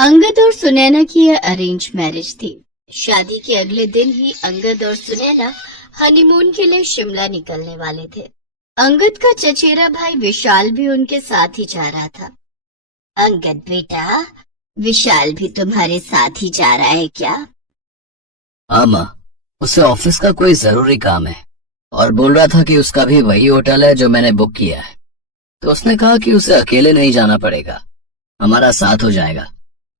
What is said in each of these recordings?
अंगद और सुनैना की यह अरेंज मैरिज थी। शादी के अगले दिन ही अंगद और सुनैना हनीमून के लिए शिमला निकलने वाले थे। अंगद का चचेरा भाई विशाल भी उनके साथ ही जा रहा था। अंगद बेटा, विशाल भी तुम्हारे साथ ही जा रहा है क्या? हाँ माँ, उसे ऑफिस का कोई जरूरी काम है और बोल रहा था कि उसका भी वही होटल है जो मैंने बुक किया है, तो उसने कहा कि उसे अकेले नहीं जाना पड़ेगा, हमारा साथ हो जाएगा।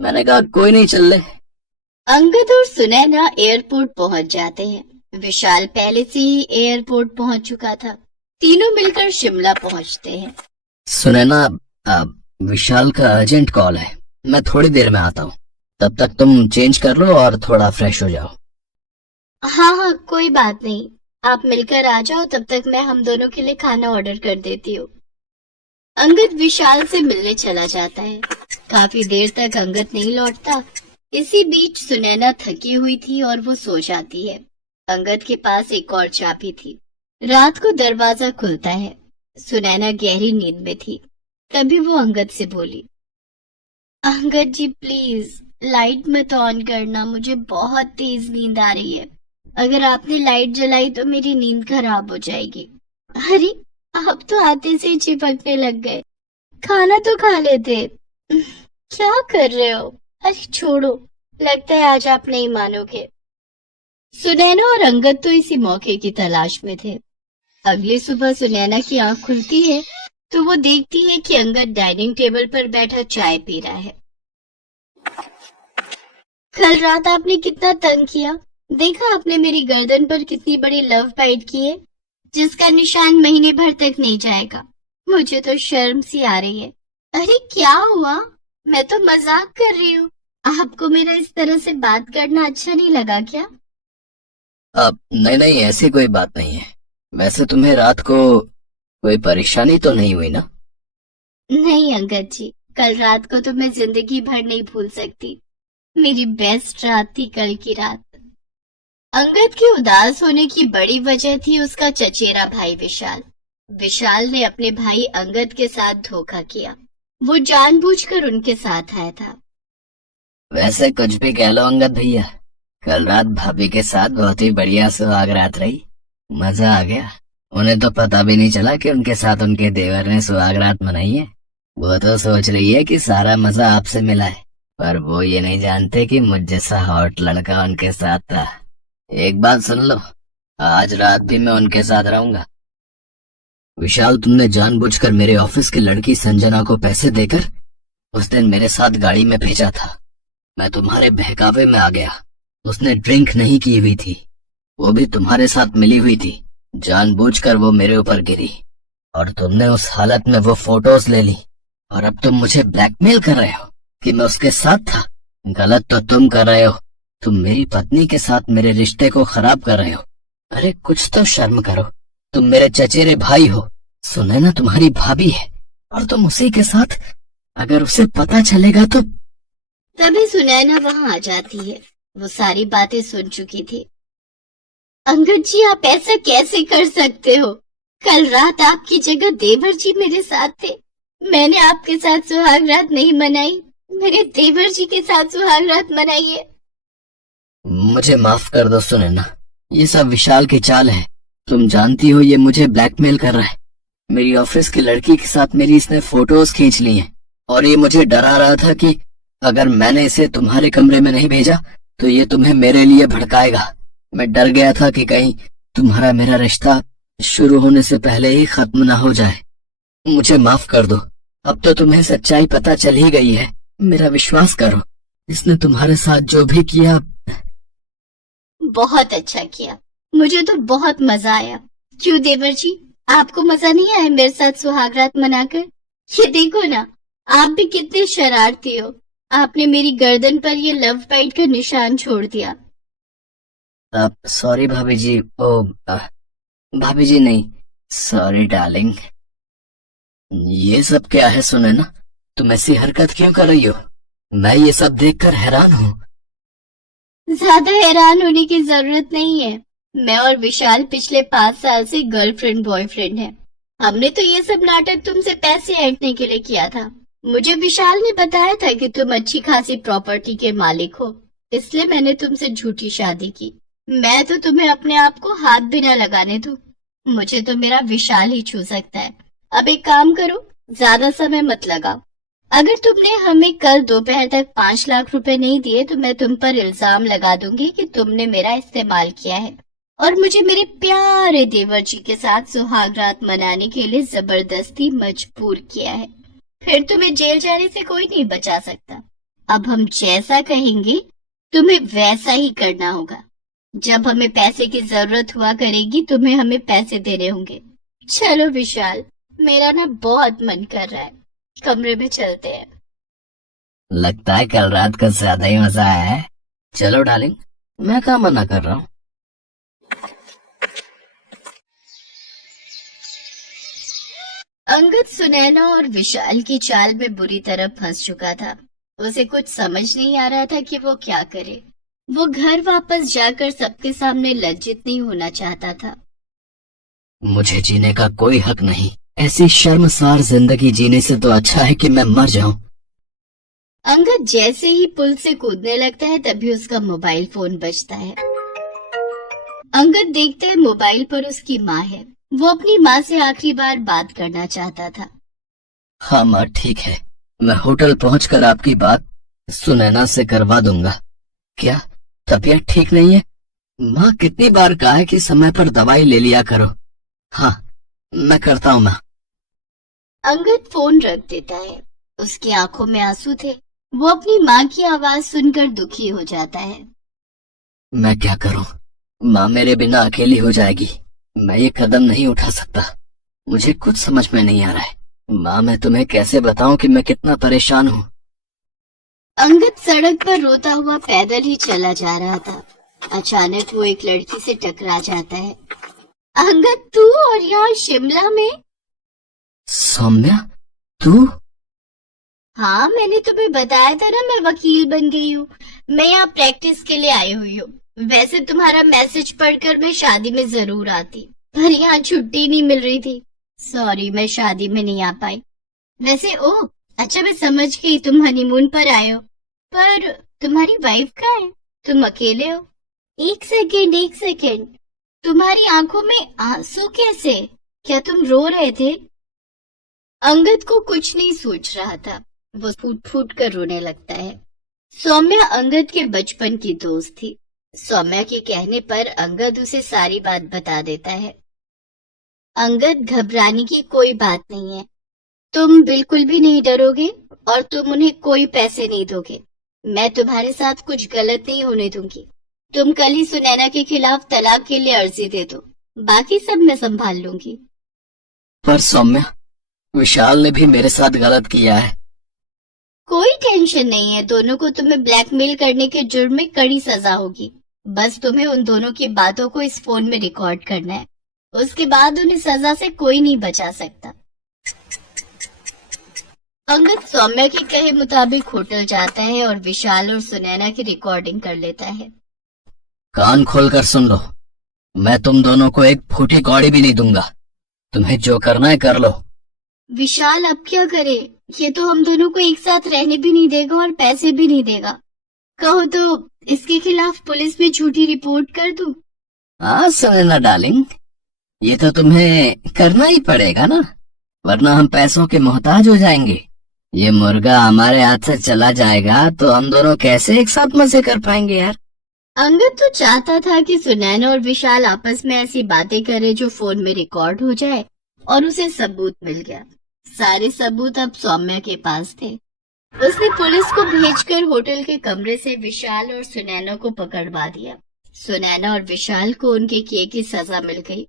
मैंने कहा कोई नहीं, चल ले। अंगद और सुनैना एयरपोर्ट पहुंच जाते हैं। विशाल पहले से ही एयरपोर्ट पहुंच चुका था। तीनों मिलकर शिमला पहुंचते हैं। सुनैना, विशाल का अर्जेंट कॉल है, मैं थोड़ी देर में आता हूँ, तब तक तुम चेंज कर लो और थोड़ा फ्रेश हो जाओ। हाँ हाँ, कोई बात नहीं, आप मिलकर आ जाओ, तब तक मैं हम दोनों के लिए खाना ऑर्डर कर देती हूँ। अंगद विशाल से मिलने चला जाता है। काफी देर तक अंगद नहीं लौटता। इसी बीच सुनैना थकी हुई थी और वो सो जाती है। अंगद के पास एक और चाबी थी। रात को दरवाजा खुलता है। सुनैना गहरी नींद में थी। तभी वो अंगद से बोली, अंगद जी प्लीज लाइट मत ऑन करना, मुझे बहुत तेज नींद आ रही है। अगर आपने लाइट जलाई तो मेरी नींद खराब हो जाएगी। अरे, आप तो आते से ही चिपकने लग गए, खाना तो खा लेते। क्या कर रहे हो? अरे छोड़ो, लगता है आज आप नहीं मानोगे। सुनैना और अंगद तो इसी मौके की तलाश में थे। अगली सुबह सुनैना की आंख खुलती है तो वो देखती है कि अंगद डाइनिंग टेबल पर बैठा चाय पी रहा है। कल रात आपने कितना तंग किया, देखा आपने मेरी गर्दन पर कितनी बड़ी लव बाइट की है, जिसका निशान महीने भर तक नहीं जाएगा। मुझे तो शर्म सी आ रही है। अरे क्या हुआ? मैं तो मजाक कर रही हूँ। आपको मेरा इस तरह से बात करना अच्छा नहीं लगा क्या? नहीं नहीं, ऐसी कोई बात नहीं है। वैसे तुम्हें रात को कोई परेशानी तो नहीं हुई ना? नहीं अंगद जी, कल रात को तो मैं जिंदगी भर नहीं भूल सकती। मेरी बेस्ट रात थी कल की रात। अंगद के उदास होने की बड़ी वजह थी उसका चचेरा भाई विशाल। विशाल ने अपने भाई अंगद के साथ धोखा किया। वो जानबूझकर उनके साथ आया था। वैसे कुछ भी कह लो अंगद भैया, कल रात भाभी के साथ बहुत ही बढ़िया सुहाग रात रही, मजा आ गया। उन्हें तो पता भी नहीं चला कि उनके साथ उनके देवर ने सुहाग रात मनाई है। वो तो सोच रही है कि सारा मजा आपसे मिला है, पर वो ये नहीं जानते कि मुझ जैसा हॉट लड़का उनके साथ था। एक बात सुन लो, आज रात भी मैं उनके साथ रहूंगा। विशाल, तुमने जानबूझकर मेरे ऑफिस की लड़की संजना को पैसे देकर उस दिन मेरे साथ गाड़ी में भेजा था। मैं तुम्हारे बहकावे में आ गया। उसने ड्रिंक नहीं की हुई थी, वो भी तुम्हारे साथ मिली हुई थी। जानबूझकर वो मेरे ऊपर गिरी और तुमने उस हालत में वो फोटोज ले ली, और अब तुम मुझे ब्लैकमेल कर रहे हो कि मैं उसके साथ था। गलत तो तुम कर रहे हो, तुम मेरी पत्नी के साथ मेरे रिश्ते को खराब कर रहे हो। अरे कुछ तो शर्म करो, तुम मेरे चचेरे भाई हो। सुनैना तुम्हारी भाभी है और तुम उसी के साथ, अगर उसे पता चलेगा तो। तभी सुनैना वहां आ जाती है। वो सारी बातें सुन चुकी थी। अंगद जी, आप ऐसा कैसे कर सकते हो? कल रात आपकी जगह देवर जी मेरे साथ थे। मैंने आपके साथ सुहाग रात नहीं मनाई, मेरे देवर जी के साथ सुहाग रात मनाई है। मुझे माफ कर दो सुनैना, ये सब विशाल की चाल है। तुम जानती हो ये मुझे ब्लैकमेल कर रहा है। मेरी ऑफिस की लड़की के साथ मेरी इसने फोटोज खींच ली हैं और ये मुझे डरा रहा था कि अगर मैंने इसे तुम्हारे कमरे में नहीं भेजा तो ये तुम्हें मेरे लिए भड़काएगा। मैं डर गया था कि कहीं तुम्हारा मेरा रिश्ता शुरू होने से पहले ही खत्म ना हो जाए। मुझे माफ कर दो, अब तो तुम्हें सच्चाई पता चल ही गई है। मेरा विश्वास करो, इसने तुम्हारे साथ जो भी किया। बहुत अच्छा किया, मुझे तो बहुत मजा आया। क्यों देवर जी, आपको मजा नहीं आया मेरे साथ सुहाग रात मनाकर? ये देखो ना, आप भी कितने शरारती हो। आपने मेरी गर्दन पर ये लव बाइट का निशान छोड़ दिया। सॉरी भाभी जी। भाभी जी नहीं, सॉरी डार्लिंग। ये सब क्या है सुनैना, तुम ऐसी हरकत क्यों कर रही हो? मैं ये सब देखकर हैरान हूँ। ज्यादा हैरान होने की जरूरत नहीं है। मैं और विशाल पिछले 5 साल से गर्लफ्रेंड बॉयफ्रेंड हैं। हमने तो ये सब नाटक तुमसे पैसे ऐंठने के लिए किया था। मुझे विशाल ने बताया था कि तुम अच्छी खासी प्रॉपर्टी के मालिक हो, इसलिए मैंने तुमसे झूठी शादी की। मैं तो तुम्हें अपने आप को हाथ भी न लगाने दूं। मुझे तो मेरा विशाल ही छू सकता है। अब एक काम करो, ज्यादा समय मत लगाओ। अगर तुमने हमें कल दोपहर तक 5 लाख रुपए नहीं दिए तो मैं तुम पर इल्जाम लगा दूंगी कि तुमने मेरा इस्तेमाल किया है और मुझे मेरे प्यारे देवर जी के साथ सुहाग रात मनाने के लिए जबरदस्ती मजबूर किया है। फिर तुम्हें जेल जाने से कोई नहीं बचा सकता। अब हम जैसा कहेंगे तुम्हें वैसा ही करना होगा। जब हमें पैसे की जरूरत हुआ करेगी तुम्हें हमें पैसे देने होंगे। चलो विशाल, मेरा ना बहुत मन कर रहा है, कमरे में चलते हैं। लगता है कल रात का ज्यादा ही मजा आया है। चलो डार्लिंग, मैं कहाँ मना कर रहा हूँ। अंगद सुनैना और विशाल की चाल में बुरी तरह फंस चुका था। उसे कुछ समझ नहीं आ रहा था कि वो क्या करे। वो घर वापस जाकर सबके सामने लज्जित नहीं होना चाहता था। मुझे जीने का कोई हक नहीं। ऐसी शर्मसार जिंदगी जीने से तो अच्छा है कि मैं मर जाऊं। अंगद जैसे ही पुल से कूदने लगता है तभी उसका मोबाइल फोन बजता है। अंगद देखता है मोबाइल पर उसकी माँ है। वो अपनी माँ से आखिरी बार बात करना चाहता था। हाँ माँ, ठीक है, मैं होटल पहुंचकर आपकी बात सुनैना से करवा दूंगा। क्या तबीयत ठीक नहीं है? माँ कितनी बार कहा है कि समय पर दवाई ले लिया करो। हाँ, मैं करता हूँ माँ। अंगद फोन रख देता है। उसकी आंखों में आंसू थे। वो अपनी माँ की आवाज सुनकर दुखी हो जाता है। मैं क्या करूं? माँ मेरे बिना अकेली हो जाएगी। मैं ये कदम नहीं उठा सकता। मुझे कुछ समझ में नहीं आ रहा है। माँ, मैं तुम्हें कैसे बताऊं कि मैं कितना परेशान हूँ। अंगद सड़क पर रोता हुआ पैदल ही चला जा रहा था। अचानक वो एक लड़की से टकरा जाता है। अंगद, तू और यहाँ शिमला में? सौम्या, तू? हाँ, मैंने तुम्हें बताया था ना, मैं वकील बन गई हूँ। मैं यहाँ प्रैक्टिस के लिए आई हुई हूँ। वैसे तुम्हारा मैसेज पढ़कर मैं शादी में जरूर आती, पर यहाँ छुट्टी नहीं मिल रही थी। सॉरी, मैं शादी में नहीं आ पाई। वैसे ओह अच्छा, मैं समझ गई, तुम हनीमून पर आए हो। पर तुम्हारी वाइफ कहाँ है? तुम अकेले हो? एक सेकेंड, तुम्हारी आंखों में आंसू कैसे? क्या तुम रो रहे थे? अंगद को कुछ नहीं सूझ रहा था। वो फूट फूट कर रोने लगता है। सौम्या अंगद के बचपन की दोस्त थी। सौम्या के कहने पर अंगद उसे सारी बात बता देता है। अंगद, घबराने की कोई बात नहीं है। तुम बिल्कुल भी नहीं डरोगे और तुम उन्हें कोई पैसे नहीं दोगे। मैं तुम्हारे साथ कुछ गलत नहीं होने दूंगी। तुम कल ही सुनैना के खिलाफ तलाक के लिए अर्जी दे दो, बाकी सब मैं संभाल लूंगी। पर सौम्या, विशाल ने भी मेरे साथ गलत किया है। कोई टेंशन नहीं है, दोनों को तुम्हें ब्लैकमेल करने के जुर्म में कड़ी सजा होगी। बस तुम्हें उन दोनों की बातों को इस फोन में रिकॉर्ड करना है। उसके बाद उन्हें सजा से कोई नहीं बचा सकता। अंगद सौम्या के कहे मुताबिक होटल जाता है और विशाल और सुनैना की रिकॉर्डिंग कर लेता है। कान खोलकर सुन लो, मैं तुम दोनों को एक फूटी कौड़ी भी नहीं दूंगा। तुम्हें जो करना है कर लो। विशाल, अब क्या करे? ये तो हम दोनों को एक साथ रहने भी नहीं देगा और पैसे भी नहीं देगा। कहो तो इसके खिलाफ पुलिस में झूठी रिपोर्ट कर दूं? हाँ सुनैना डार्लिंग, ये तो तुम्हें करना ही पड़ेगा ना, वरना हम पैसों के मोहताज हो जाएंगे। ये मुर्गा हमारे हाथ से चला जाएगा तो हम दोनों कैसे एक साथ मजे कर पाएंगे यार। अंगद तो चाहता था कि सुनैना और विशाल आपस में ऐसी बातें करे जो फोन में रिकॉर्ड हो जाए, और उसे सबूत मिल गया। सारे सबूत अब सौम्या के पास थे। उसने पुलिस को भेजकर होटल के कमरे से विशाल और सुनैना को पकड़वा दिया। सुनैना और विशाल को उनके किए की सजा मिल गई।